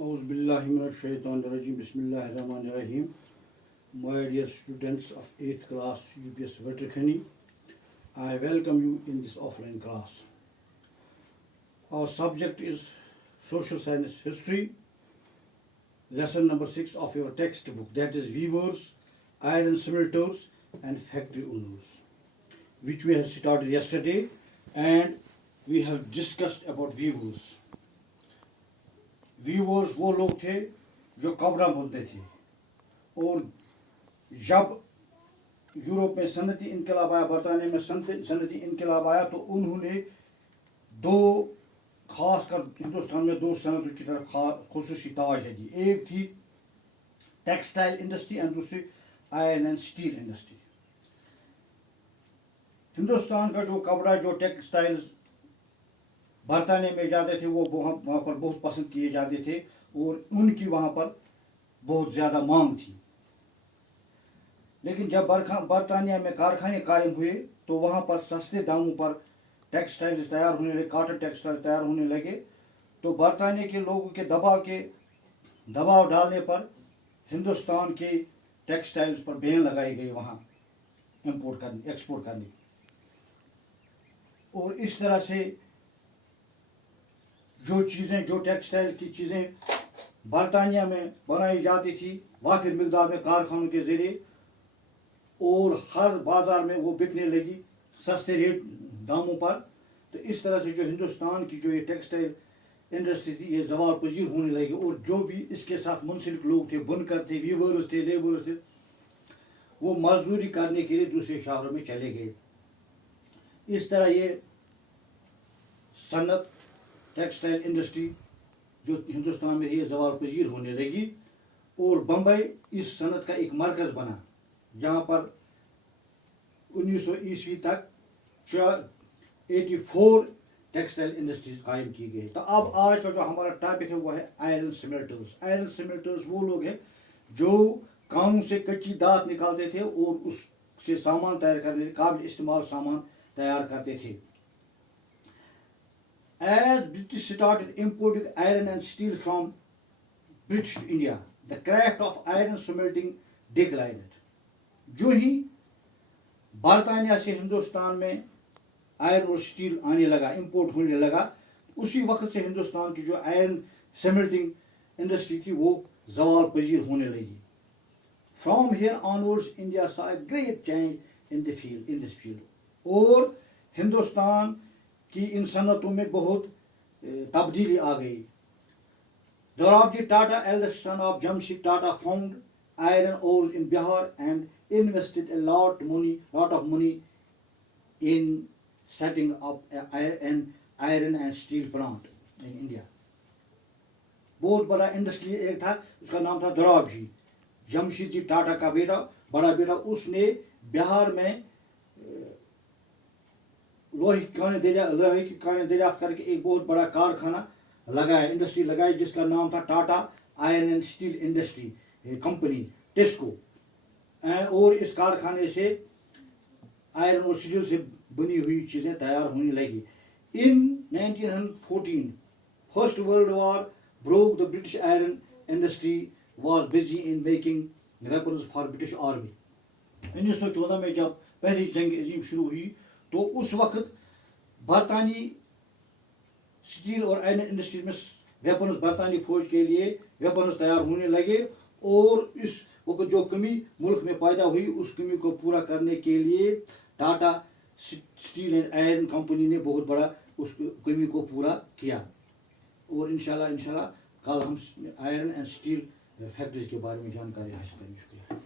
Auzu billahi mineşşeytanirracim. Bismillahirrahmanirrahim. My dear students of 8th class UPS Vetrikhani, I welcome you in this offline class. Our subject is Social Science History, lesson number 6 of your textbook, that is weavers, iron smelters and factory owners, which we have started yesterday, and we have discussed about weavers. Weavers वो लोग थे जो कपड़ा बुनते थे, और जब Europe में सनती इनकलाब आया, बरतानिया में सनती इनकलाब आया, तो उन्होंने दो खास कर हिंदुस्तान में दो सनतों की तरफ खुसूसी तवज्जो दी. एक थी टेक्सटाइल इंडस्ट्री और दूसरी iron and steel industry. Hindustan का जो कपड़ा, जो टेक्सटाइल्स बरतानिया में जाते थे, वो वहाँ पर बहुत पसंद किए जाते थे और उनकी वहाँ पर बहुत ज़्यादा मांग थी. लेकिन जब बरतानिया में कारखाने कायम हुए तो वहाँ पर सस्ते दामों पर टेक्सटाइल्स तैयार होने लगे, कॉटन टेक्सटाइल तैयार होने लगे. तो बरतानिया के लोगों के दबाव डालने पर हिंदुस्तान के टेक्सटाइल्स पर बैन लगाई गई वहाँ एक्सपोर्ट करने. और इस तरह से जो टेक्सटाइल की चीज़ें बरतानिया में बनाई जाती थी, वाफिर मिकदार में कारखानों के ज़रिए, और हर बाज़ार में वो बिकने लगी सस्ते रेट दामों पर. तो इस तरह से जो हिंदुस्तान की जो ये टेक्सटाइल इंडस्ट्री थी, ये ज़वाल पजीर होने लगी. और जो भी इसके साथ मुंसलिक लोग थे, बुनकर थे, वीवर्स थे, लेबरर्स थे, वो मजदूरी करने के लिए दूसरे शहरों में चले गए. इस तरह ये सनत टेक्सटाइल इंडस्ट्री जो हिंदुस्तान में ये ज़वाल पजीर होने लगी, और बम्बई इस सनत का एक मरकज़ बना, जहाँ पर 1900 ईस्वी तक 84 टेक्सटाइल इंडस्ट्रीज कायम की गई. तो अब आज का जो हमारा टॉपिक है वो है आयरन स्मेल्टर्स. आयरन स्मेल्टर्स वो लोग हैं जो कानून से कच्ची धात निकालते थे और उससे सामान तैयार करने, काबिल इस्तेमाल सामान तैयार करते थे. As British started importing iron and steel from British to India, the craft of iron smelting declined. जो ही बरतानिया से हिंदुस्तान में आयरन और स्टील आने लगा, इंपोर्ट होने लगा, उसी वक्त से हिंदुस्तान की जो आयरन स्मेल्टिंग इंडस्ट्री थी वो ज़वाल पजीर होने लगी. From here onwards, India saw a great change in this field. और हिंदुस्तान कि इन सनतों में बहुत तब्दीली आ गई. Dorabji Tata, eldest son of Jamshid Tata, found iron ores in Bihar and invested a lot of money in setting up an iron and steel plant in India. बहुत बड़ा industry एक था, उसका नाम था दोराबजी. जमशेद जी टाटा का बड़ा बेटा, उसने बिहार में लोहे की कानें दरियाफ्त करके एक बहुत बड़ा कारखाना लगाया, इंडस्ट्री लगाई, जिसका नाम था Tata iron and steel industry company, टेस्को. और इस कारखाने से आयरन और स्टील से बनी हुई चीज़ें तैयार होने लगी. इन 1914 first world war broke. The British iron industry was busy in making weapons for British Army. 1914 में जब पहली जंग अजीम शुरू हुई तो उस वक्त बरतानी स्टील और आयरन इंडस्ट्री में वेपन्स, बरतानी फौज के लिए वेपन्स तैयार होने लगे. और इस वक्त जो कमी मुल्क में पैदा हुई, उस कमी को पूरा करने के लिए Tata steel and iron company ने बहुत बड़ा उस कमी को पूरा किया. और इंशाल्लाह कल हम आयरन एंड स्टील फैक्ट्रीज के बारे में जानकारी हासिल करेंगे. शुक्रिया.